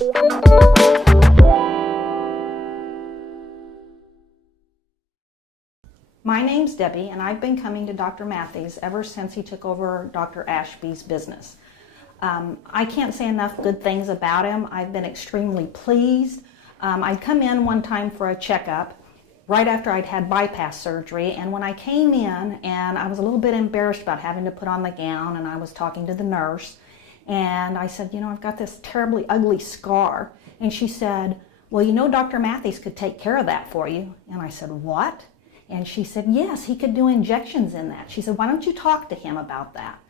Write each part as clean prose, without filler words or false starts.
My name's Debbie, and I've been coming to Dr. Matthews ever since he took over Dr. Ashby's business. I can't say enough good things about him. I've been extremely pleased. I'd come in one time for a checkup right after I'd had bypass surgery, and when I came in, and I was a little bit embarrassed about having to put on the gown, and I was talking to the nurse, and I said, you know, I've got this terribly ugly scar. And she said, well, you know, Dr. Matthews could take care of that for you. And I said, what? And she said, yes, he could do injections in that. She said, why don't you talk to him about that?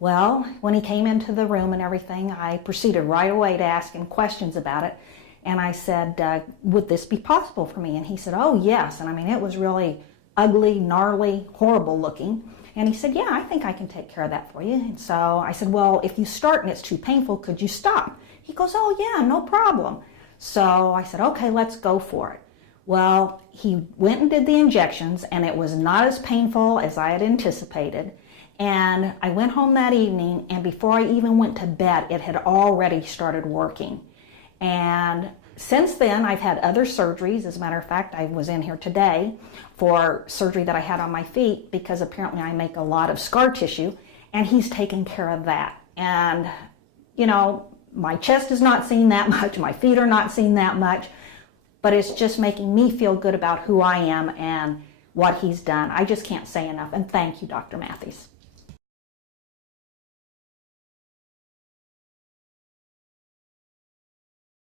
Well, when he came into the room and everything, I proceeded right away to ask him questions about it. And I said, would this be possible for me? And he said, oh, yes. And I mean, it was really ugly, gnarly, horrible looking. And he said, yeah, I think I can take care of that for you. And so I said, well, if you start and it's too painful, could you stop? He goes, oh, yeah, no problem. So I said, okay, let's go for it. Well, he went and did the injections, and it was not as painful as I had anticipated. And I went home that evening, and before I even went to bed, it had already started working. And since then, I've had other surgeries. As a matter of fact, I was in here today for surgery that I had on my feet because apparently I make a lot of scar tissue, and he's taken care of that. And, you know, my chest is not seen that much, my feet are not seen that much, but it's just making me feel good about who I am and what he's done. I just can't say enough. And thank you, Dr. Matthews.